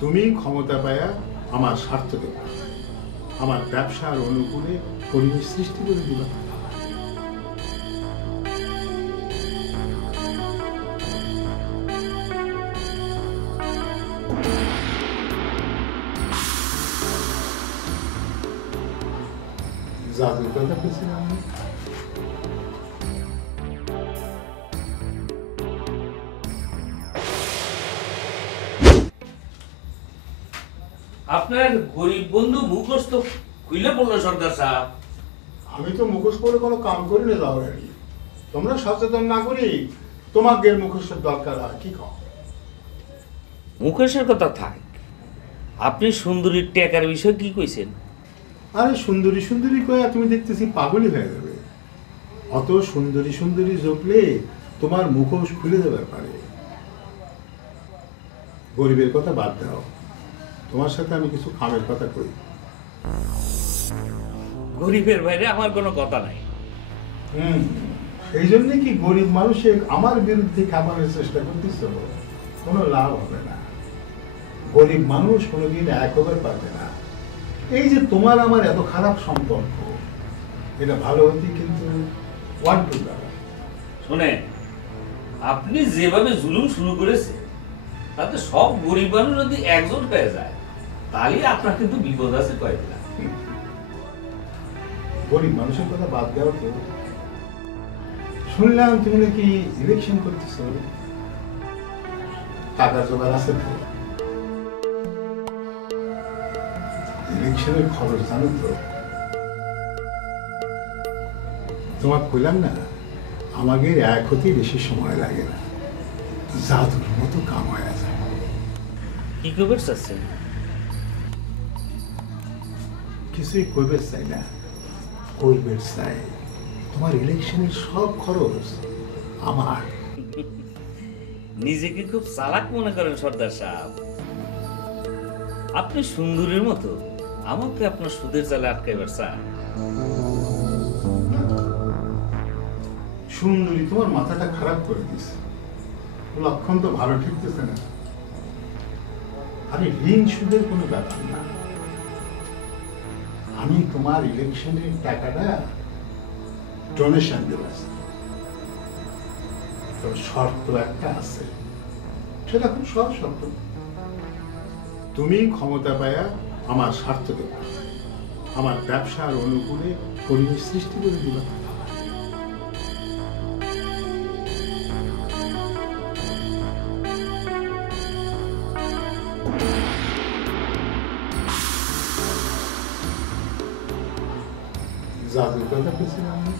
তুমি ক্ষমতা পায়া আমার স্বার্থ দেবা, আমার ব্যবসার অনুকূলে পরিবেশ সৃষ্টি করে দিবা। জাদুর কথা বলছিলাম আমি। আপনার গরিব বন্ধু মুখোশ তো খুলে পড়লো সর্দার সাহেব। আমি তো মুখোশ পরে কোনো কাম করি না যাওয়ারি। তোমরা সচেতন না করি তোমাকে মুখোশের দরকার হয় কি কম। মুখোশের কথা থাক, আপনি সুন্দরীর টেকার বিষয়ে কি কইছেন? আরে সুন্দরী সুন্দরী কয়া তুমি দেখতেছি পাগলই হয়ে যাবে। অত সুন্দরী সুন্দরী জপলে তোমার মুখোশ খুলে যাবে পারে। গরিবের কথা বাদ দাও, তোমার সাথে আমি কিছু কামের কথা কই। গরিবের বাইরে আমার কোনো কথা নাই। সেই জন্য কি গরিব মানুষে আমার বিরুদ্ধে খাবারের চেষ্টা করতেছ? কোনো লাভ হবে না। গরিব মানুষ কোনোদিন এক হতে পারবে না। এই যে তোমার আমার এত খারাপ সম্পর্ক, এটা ভালো হতে কিন্তু ওয়ান টু দাঁড়া। শোনেন, আপনি যেভাবে জুলুম শুরু করেছেন তাতে সব গরিব মানুষ যদি একজন হয়ে যায় তাহলে আপনার কিন্তু বিপদ আছে কয়েকটা। গরিব মানুষের কথা বাদ দেওয়া তো। শুনলাম তুমি নাকি ইলেকশন করতেছ, টাকা জোগাড় আছে তো? ইলেকশনের খবর জানো তো? তোমার কইলাম না আমাদের এক হতেই বেশি সময় লাগে না, জাদুর মতো কাম হয়ে যায়। কি খবর চাচ্ছেন? কিছুই কইবে চাই না, কইবে চাই তোমার ইলেকশনের সব খরচ আমার। নিজেকে খুব চালাক মনে করেন সর্দার সাহেব। আপনি সুন্দরীর মতো আমাকে আপনার সুদের জালে আটকাইবার চান। সুন্দরী তোমার মাথাটা খারাপ করে দিছে, লক্ষণ তো ভালো ঠিকতেছে না। আরে ঋণ সুদের কোনো ব্যাপার না। আমি তোমার ইলেকশনের টাকাটা ডোনেশন দিয়েছি, তো শর্ত একটা আছে, সেটা খুব সহজ শর্ত। তুমি ক্ষমতা পায়া আমার স্বার্থ দেবা, আমার ব্যবসার অনুকূলে পরিবেশ সৃষ্টি করে দিবা। জাদুর কথা বলছিলাম আমি।